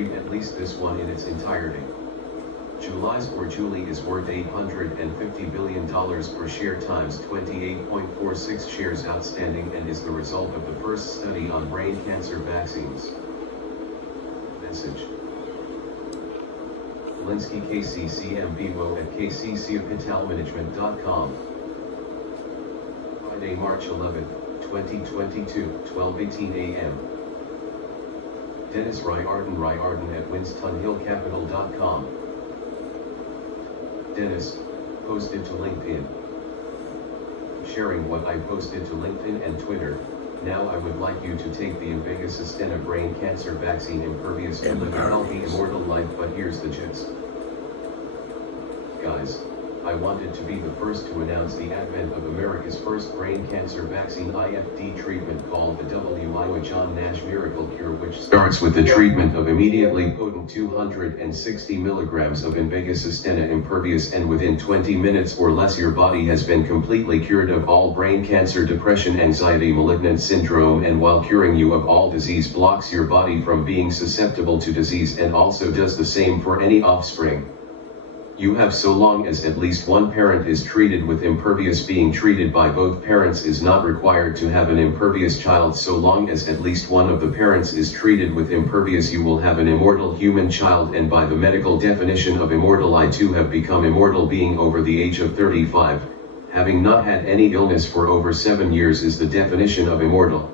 read at least this one in its entirety. Julie's or Julie is worth $850 billion per share times 28.46 shares outstanding and is the result of the first study on brain cancer vaccines. Message. Linsky kccmbo@kcccapitalmanagement.com. Friday, March 11, 2022, 12:18 a.m. Dennis Ryarden at winstonhillcapital.com. Dennis, posted to LinkedIn. Sharing what I posted to LinkedIn and Twitter. Now I would like you to take the Invega Sustenna brain cancer vaccine Impervious to live a healthy immortal life, but here's the gist. Guys, I wanted to be the first to announce the advent of America's first brain cancer vaccine IFD treatment called the WiOi John Nash Miracle Cure, which starts with the treatment of immediately potent 260 milligrams of Invega Sustenna Impervious, and within 20 minutes or less your body has been completely cured of all brain cancer, depression, anxiety, malignant syndrome, and while curing you of all disease blocks your body from being susceptible to disease and also does the same for any offspring you have, so long as at least one parent is treated with Impervious. Being treated by both parents is not required to have an impervious child. So long as at least one of the parents is treated with Impervious, you will have an immortal human child, and by the medical definition of immortal, I too have become immortal. Being over the age of 35, having not had any illness for over 7 years is the definition of immortal.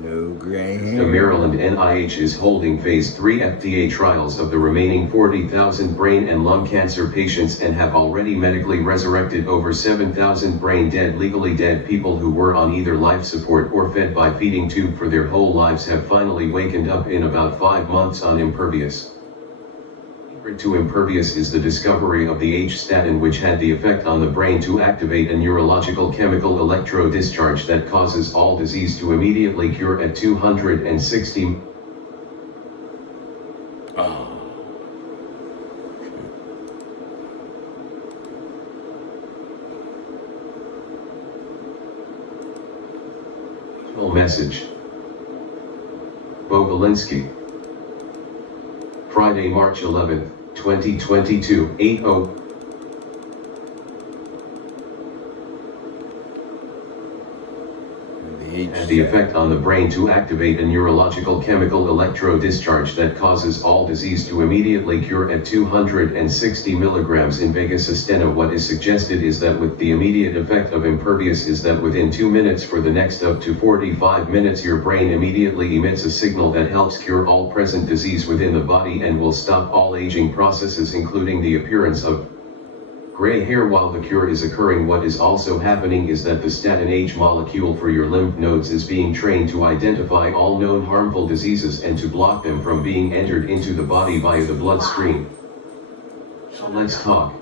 No gray hair. The Maryland NIH is holding phase 3 FDA trials of the remaining 40,000 brain and lung cancer patients and have already medically resurrected over 7,000 brain dead, legally dead people who were on either life support or fed by feeding tube for their whole lives have finally wakened up in about 5 months on Impervious. To Impervious is the discovery of the H-statin, which had the effect on the brain to activate a neurological chemical electrodischarge that causes all disease to immediately cure at 260. Message. Bogolinsky. Friday, March 11, 2022, 8:00. And the effect on the brain to activate a neurological chemical electrodischarge that causes all disease to immediately cure at 260 milligrams Invega Sustenna. What is suggested is that with the immediate effect of Impervious is that within 2 minutes for the next up to 45 minutes your brain immediately emits a signal that helps cure all present disease within the body and will stop all aging processes, including the appearance of gray hair while the cure is occurring. What is also happening is that the statin H molecule for your lymph nodes is being trained to identify all known harmful diseases and to block them from being entered into the body via the bloodstream. So let's talk.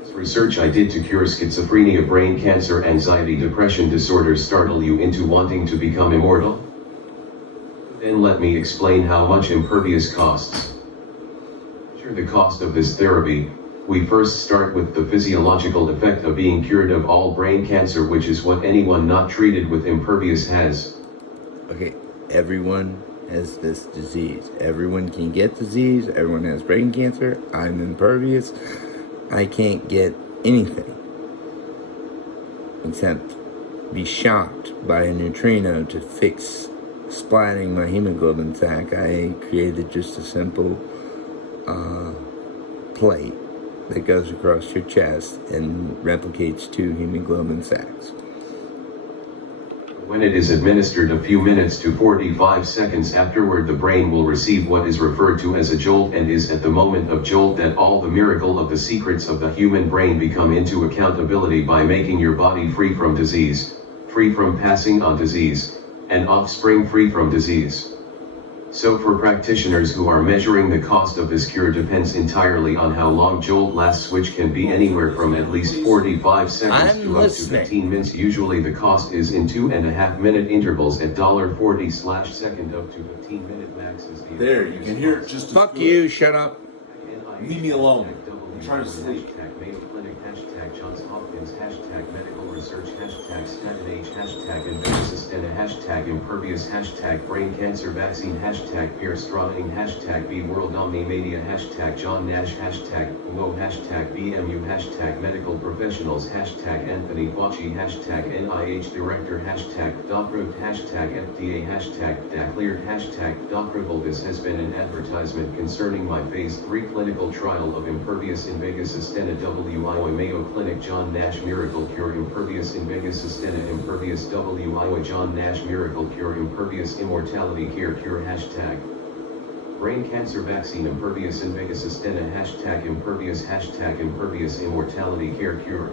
This research I did to cure schizophrenia, brain cancer, anxiety, depression disorders startle you into wanting to become immortal? Then let me explain how much Impervious costs. Measure the cost of this therapy. We first start with the physiological effect of being cured of all brain cancer, which is what anyone not treated with Impervious has. Okay, everyone has this disease. Everyone can get disease. Everyone has brain cancer. I'm Impervious. I can't get anything except be shocked by a neutrino to fix splatting my hemoglobin sac. I created just a simple plate that goes across your chest and replicates 2 hemoglobin sacs. When it is administered a few minutes to 45 seconds afterward, the brain will receive what is referred to as a jolt, and is at the moment of jolt that all the miracle of the secrets of the human brain become into accountability by making your body free from disease, free from passing on disease, and offspring free from disease. So for practitioners who are measuring the cost of this cure depends entirely on how long jolt lasts, which can be anywhere from at least 45 seconds to up to 15 minutes. Usually the cost is in 2.5-minute intervals at $40/second. Up to 15-minute max is the... There, you can hear it just as Fuck good. you, shut up. Leave me alone. I'm trying to sleep. Mayo Clinic, #Johns Hopkins, #Medical search hashtag statin H, hashtag Invictus Astena, hashtag Impervious, hashtag brain cancer vaccine, hashtag Pierre Strawing, hashtag B World Omnimedia, hashtag John Nash, hashtag Mo, hashtag BMU, hashtag medical professionals, hashtag Anthony Fauci, hashtag NIH director, hashtag DocRoot, hashtag FDA, hashtag DACleared, hashtag DocRoval. This has been an advertisement concerning my phase 3 clinical trial of Impervious Invictus Astena WiOi Mayo Clinic John Nash Miracle Cure Impervious Invictus Astena Impervious WiOi John Nash Miracle Cure Impervious Immortality Cure hashtag brain cancer vaccine Impervious Invictus Astena hashtag Impervious Immortality Cure.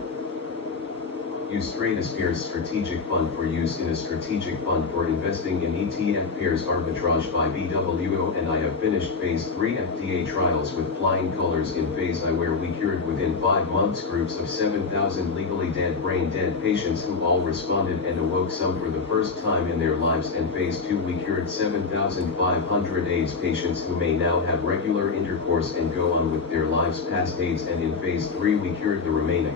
Use Stratosphere's strategic fund for use in a strategic fund for investing in ETF peers arbitrage by BWO, and I have finished phase 3 FDA trials with flying colors in phase I, where we cured within 5 months groups of 7,000 legally dead brain dead patients who all responded and awoke, some for the first time in their lives, and phase 2 we cured 7,500 AIDS patients who may now have regular intercourse and go on with their lives past AIDS, and in phase 3 we cured the remaining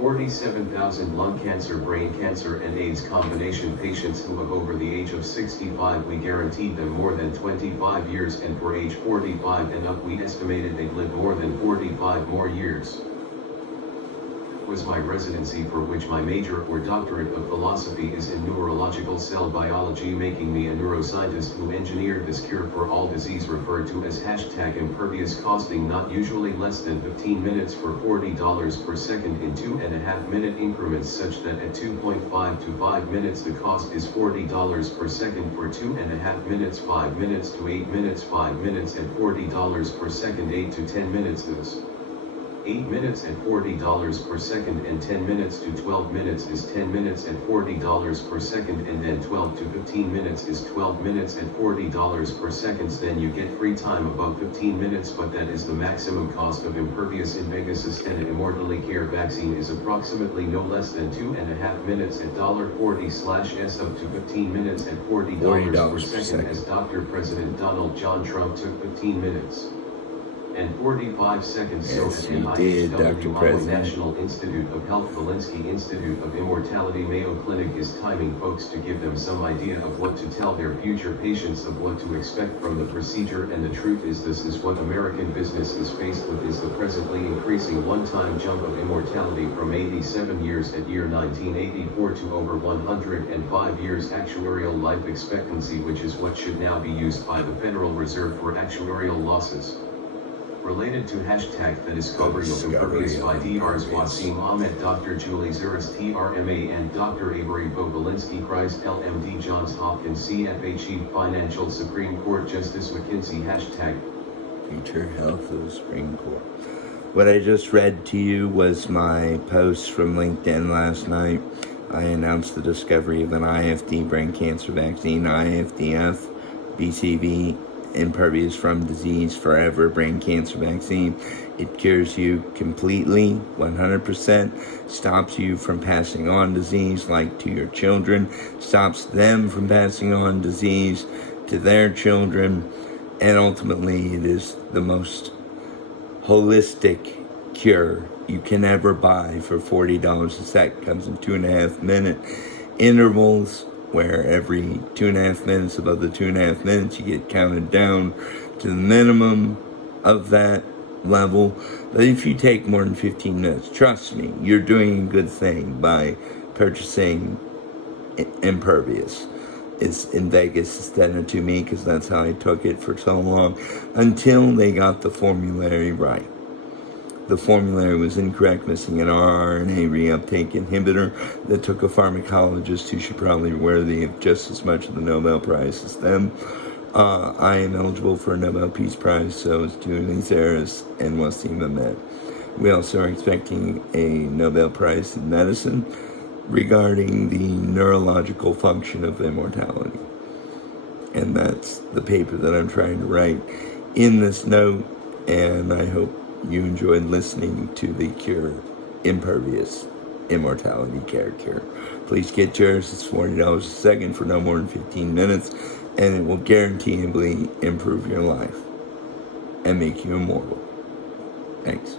47,000 lung cancer, brain cancer and AIDS combination patients who have over the age of 65. We guaranteed them more than 25 years, and for age 45 and up we estimated they'd live more than 45 more years. Was my residency, for which my major or doctorate of philosophy is in neurological cell biology, making me a neuroscientist who engineered this cure for all disease, referred to as hashtag Impervious, costing not usually less than 15 minutes for $40 per second in 2.5 minute increments, such that at 2.5 to 5 minutes the cost is $40 per second for 2.5 minutes, 5 minutes to 8 minutes, 5 minutes at $40 per second, 8 to 10 minutes is 8 minutes at $40 per second, and 10 minutes to 12 minutes is 10 minutes at $40 per second, and then 12 to 15 minutes is 12 minutes at $40 per second. Then you get free time above 15 minutes, but that is the maximum cost of Impervious Invictus Astena Immortality Care vaccine is approximately no less than 2.5 minutes at $40/s, up to 15 minutes at $40 per second, as Dr. President Donald John Trump took 15 minutes and 45 seconds. Yes, So we at did, Dr. IFDFBCV President. National Institute of Health, Valinsky Institute of Immortality, Mayo Clinic is timing folks to give them some idea of what to tell their future patients, of what to expect from the procedure. And the truth is, this is what American business is faced with, is the presently increasing one-time jump of immortality from 87 years at year 1984 to over 105 years actuarial life expectancy, which is what should now be used by the Federal Reserve for actuarial losses. Related to hashtag the discovery of Impervious by Drs. Wasim Ahmed, Dr. Julie Zuris, TRMA, and Dr. Avery Valinsky, Christ LMD, Johns Hopkins, CFA, Chief Financial, Supreme Court Justice McKinsey, hashtag Future Health of the Supreme Court. What I just read to you was my post from LinkedIn last night. I announced the discovery of an IFD brain cancer vaccine, IFDFBCV, Impervious from disease forever brain cancer vaccine. It cures you completely, 100%, stops you from passing on disease, like to your children, stops them from passing on disease to their children, and ultimately it is the most holistic cure you can ever buy for $40 a sec. Comes in 2.5 minute intervals, where every 2.5 minutes, above the 2.5 minutes, you get counted down to the minimum of that level. But if you take more than 15 minutes, trust me, you're doing a good thing by purchasing Impervious. It's Invictus Astena to me, because that's how I took it for so long, until they got the formulary right. The formulary was incorrect, missing an RNA reuptake inhibitor that took a pharmacologist who should probably be worthy of just as much of the Nobel Prize as them. I am eligible for a Nobel Peace Prize, so is Julie Zuris and Wasim Ahmed. We also are expecting a Nobel Prize in medicine regarding the neurological function of immortality. And that's the paper that I'm trying to write in this note, and I hope you enjoyed listening to the cure, Impervious Immortality Care Cure. Please get yours. It's $40 a second for no more than 15 minutes, and it will guaranteeably improve your life and make you immortal. Thanks.